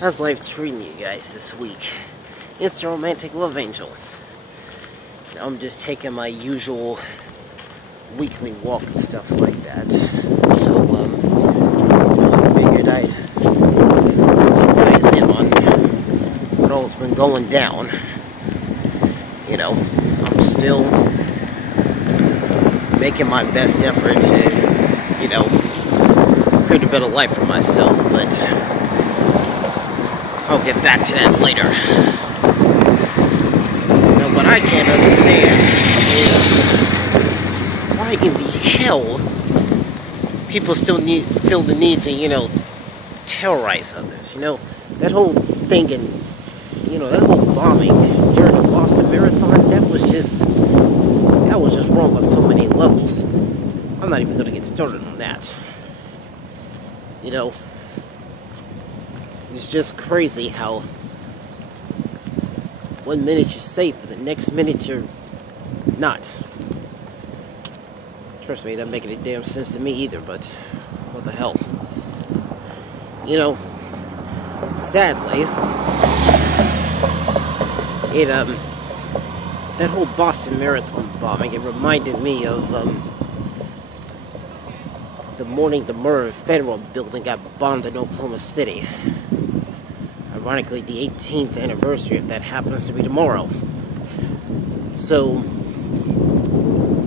How's life treating you guys this week? It's the Romantic Love Angel. I'm just taking my usual weekly walk and stuff like that. So, I figured I'd let you guys in on what all's been going down. You know, I'm still making my best effort to, you know, create a better life for myself, but I'll get back to that later. Now, what I can't understand is why in the hell people still feel the need to, you know, terrorize others. You know, that whole thing and, you know, that whole bombing during the Boston Marathon, that was just wrong on so many levels. I'm not even going to get started on that. You know, it's just crazy how 1 minute you're safe and the next minute you're not. Trust me, it doesn't make any damn sense to me either, but what the hell. You know, sadly, that whole Boston Marathon bombing, it reminded me of, the morning the Murrah Federal Building got bombed in Oklahoma City. Ironically, the 18th anniversary of that happens to be tomorrow. So,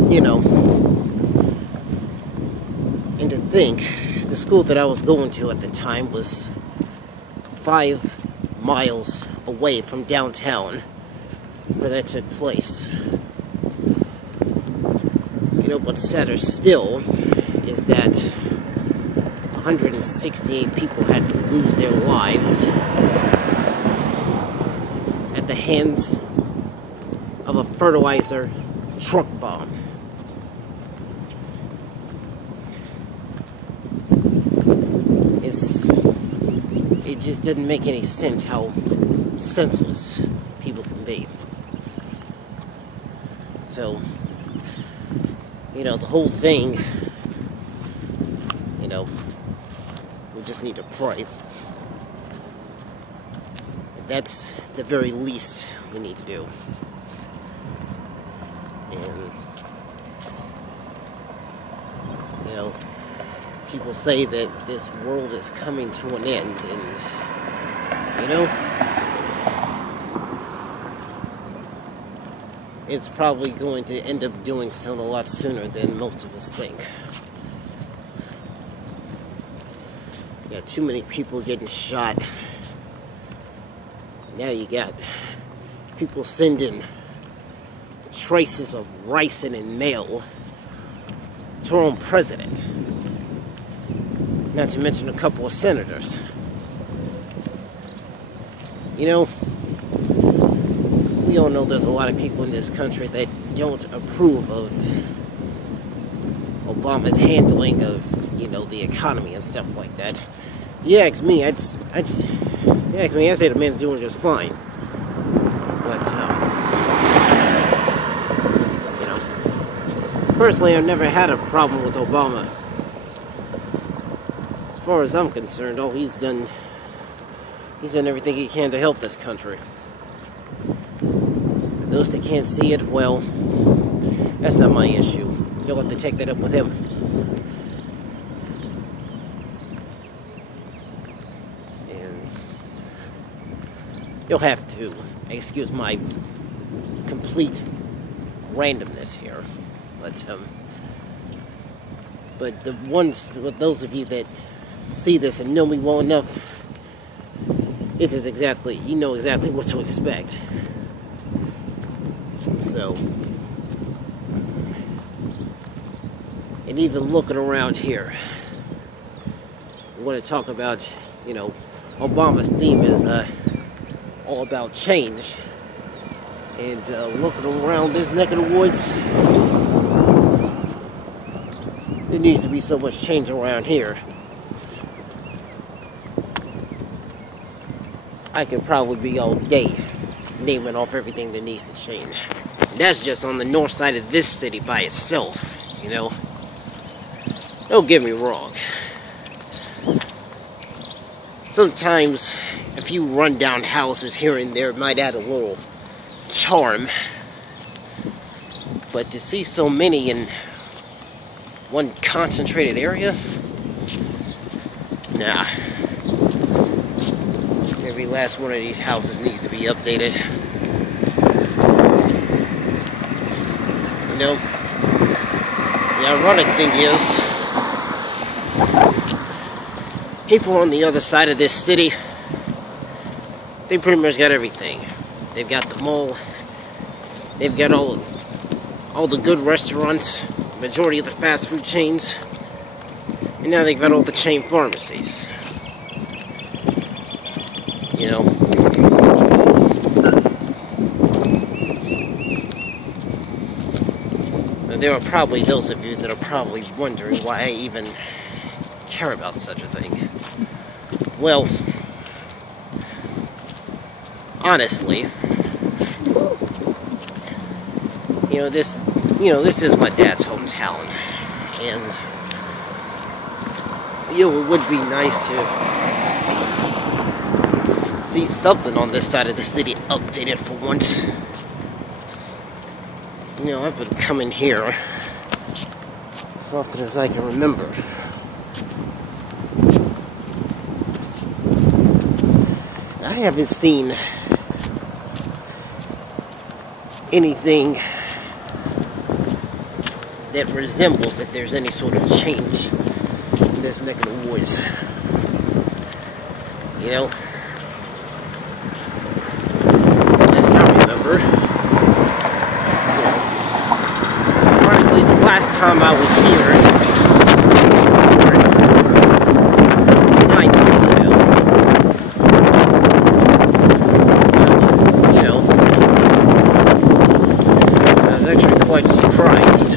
you know, and to think, the school that I was going to at the time was 5 miles away from downtown where that took place. You know, what's sadder still is that 168 people had to lose their lives at the hands of a fertilizer truck bomb. It just didn't make any sense how senseless people can be. So, you know, the whole thing, you know, we just need to pray. That's the very least we need to do. And, you know, people say that this world is coming to an end, and, you know, it's probably going to end up doing so a lot sooner than most of us think. You got too many people getting shot. Now you got people sending traces of rice in mail to our own president. Not to mention a couple of senators. You know, we all know there's a lot of people in this country that don't approve of Obama's handling of, you know, the economy and stuff like that. If you ask me, I'd say the man's doing just fine. But, you know, personally, I've never had a problem with Obama. As far as I'm concerned, all he's done everything he can to help this country. Those that can't see it, well, that's not my issue. You'll have to take that up with him. And you'll have to excuse my complete randomness here. But those of you that see this and know me well enough, you know exactly what to expect. So, and even looking around here, we want to talk about, you know, Obama's theme is all about change. And looking around this neck of the woods, there needs to be so much change around here. I could probably be all day naming off everything that needs to change. And that's just on the north side of this city by itself, you know. Don't get me wrong. Sometimes a few rundown houses here and there might add a little charm. But to see so many in one concentrated area, nah. Every last one of these houses needs to be updated. You know, the ironic thing is, people on the other side of this city, they pretty much got everything. They've got the mall, they've got all the good restaurants, majority of the fast food chains, and now they've got all the chain pharmacies. You know, and there are probably those of you that are probably wondering why I even care about such a thing. Well, honestly, this is my dad's hometown, and it would be nice to see something on this side of the city updated for once. I've been coming here as often as I can remember. I haven't seen anything that resembles that there's any sort of change in this neck of the woods. Last I remember, ironically, the last time I was here, 9 months ago, I was actually quite surprised.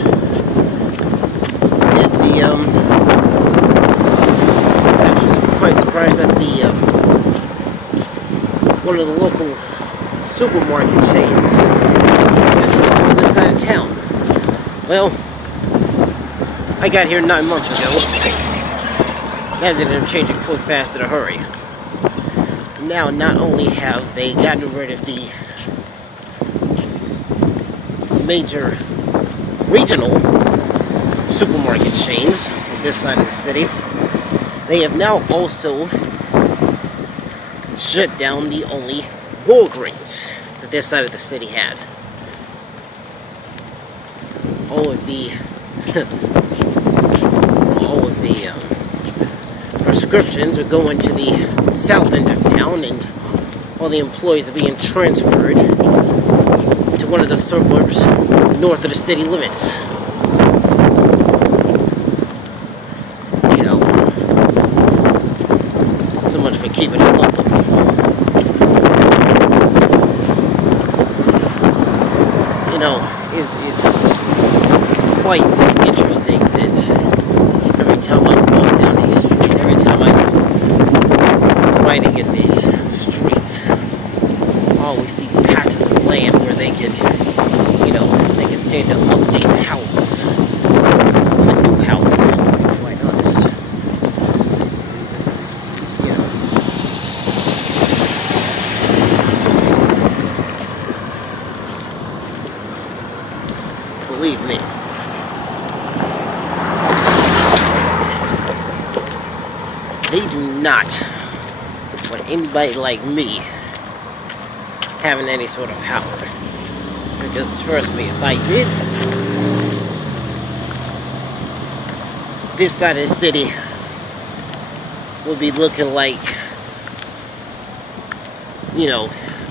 One of the local supermarket chains that's on this side of town. Well, I got here 9 months ago. That didn't change it quick, fast, in a hurry. Now, not only have they gotten rid of the major regional supermarket chains on this side of the city, they have now also shut down the only Walgreens that this side of the city had. All of the prescriptions are going to the south end of town, and all the employees are being transferred to one of the suburbs north of the city limits. So much for keeping it local. It's quite interesting that every time I walk down these streets, every time I'm riding in these streets, I always see patches of land where they could, they could stand to update the houses. The new houses, to be quite honest. Believe me. They do not want anybody like me having any sort of power. Because trust me, if I did, this side of the city would be looking like,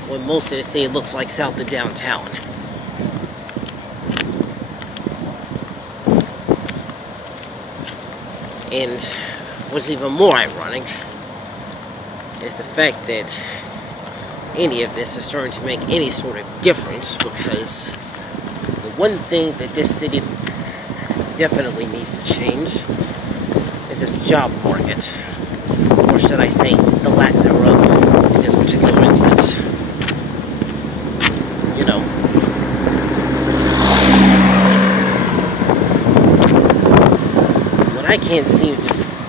what most of the city looks like south of downtown. And what's even more ironic is the fact that any of this is starting to make any sort of difference, because the one thing that this city definitely needs to change is its job market. Or should I say, the lack thereof in this particular instance.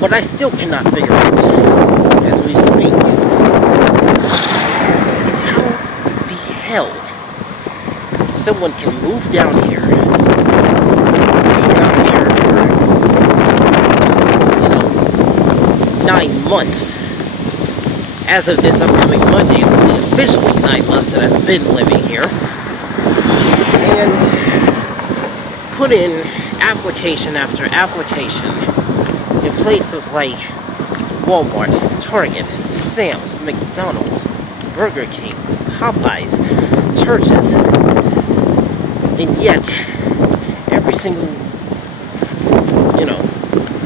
What I still cannot figure out as we speak someone can move down here, be down here for, 9 months. As of this upcoming Monday, it will be officially 9 months that I've been living here. And put in application after application in places like Walmart, Target, Sam's, McDonald's, Burger King, Popeyes, churches. And yet, every single,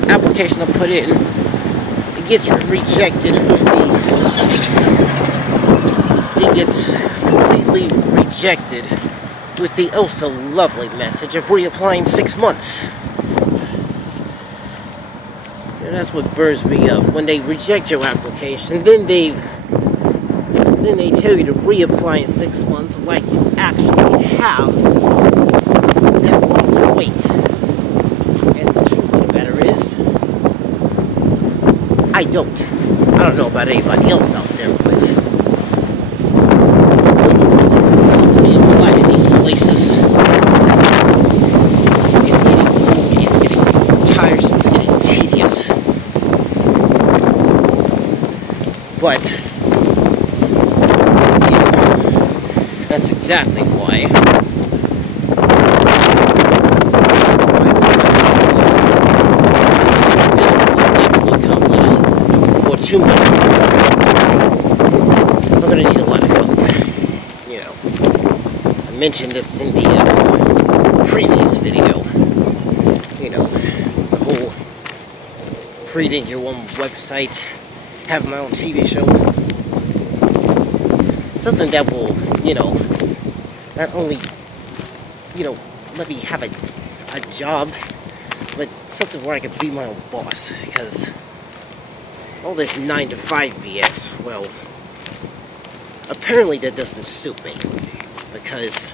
application I put in, it gets rejected with it gets completely rejected with the oh so lovely message of reapplying 6 months. And that's what burns me up. When they reject your application, then they tell you to reapply in 6 months like you actually have that long to wait. And the truth of the matter is, I don't. I don't know about anybody else out there, but waiting 6 months to reapply in these places, it's getting tiresome, it's getting tedious. But that's exactly why for 2 months. I'm gonna need a lot of help. I mentioned this in the previous video. The whole creating your own website, have my own TV show. Something that will, not only, let me have a job, but something where I can be my own boss. Because all this 9 to 5 BS, well, apparently that doesn't suit me. Because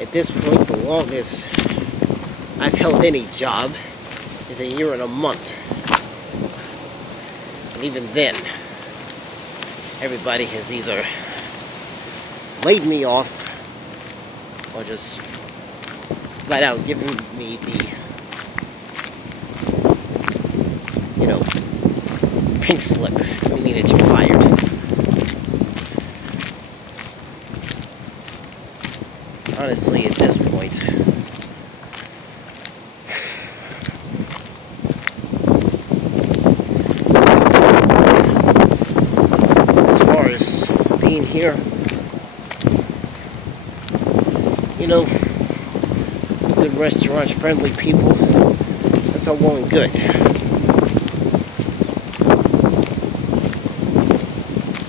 at this point, the longest I've held any job is 1 year and a month. And even then, everybody has either laid me off or just flat out given me the, pink slip, meaning that you're fired. Honestly, at this point, being here, good restaurants, friendly people, that's all well and good.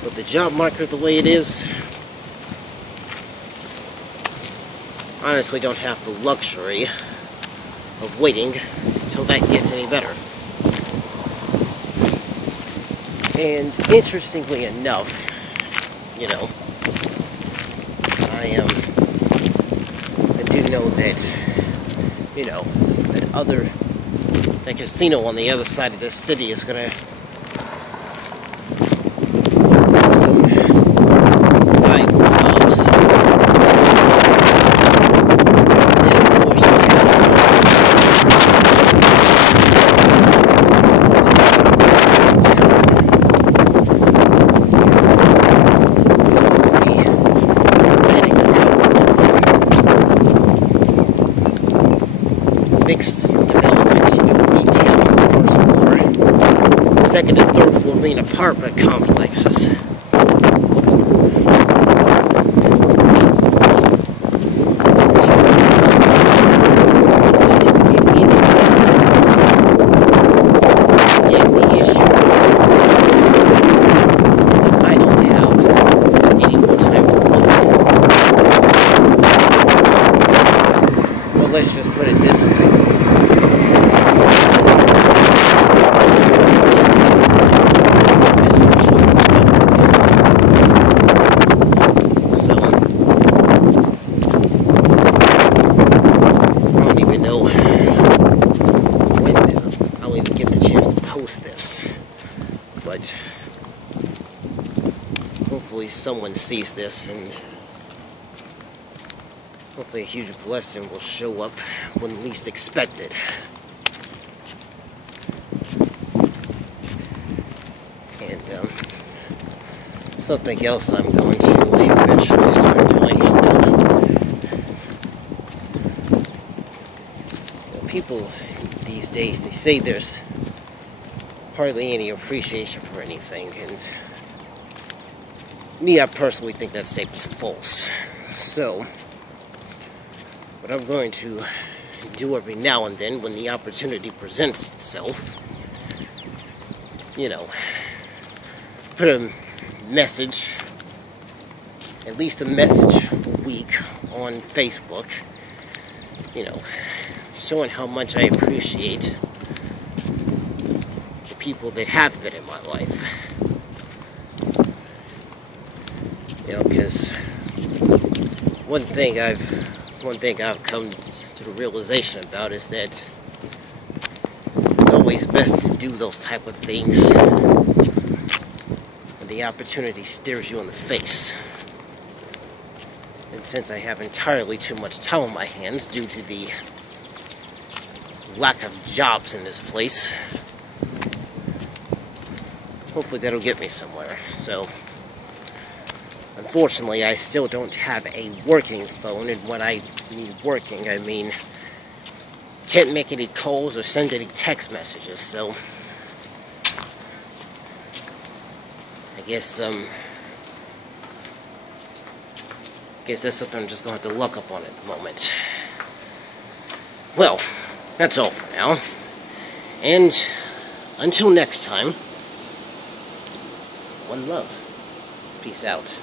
But the job market the way it is, honestly don't have the luxury of waiting until that gets any better. And interestingly enough, I do know that, that casino on the other side of this city is gonna some viable jobs. And of course, mixed development, retail on the first floor, second and third floor being apartment complexes. Again, the issue is I don't have any more time to wait. Well, let's just put it this way. But hopefully someone sees this and hopefully a huge blessing will show up when least expected. And something else I'm going to eventually start doing. People these days, they say there's hardly any appreciation for anything, and me, I personally think that statement's false. So, what I'm going to do every now and then when the opportunity presents itself, you know, put a message, at least a message a week on Facebook, you know, showing how much I appreciate the people that have been in my life. You know, because one thing I've come to the realization about is that it's always best to do those type of things when the opportunity stares you in the face. And since I have entirely too much time on my hands due to the lack of jobs in this place, hopefully that'll get me somewhere. So, unfortunately, I still don't have a working phone, and when I mean working, I mean can't make any calls or send any text messages, so I guess that's something I'm just going to have to look up on at the moment. Well, that's all for now, and until next time, one love. Peace out.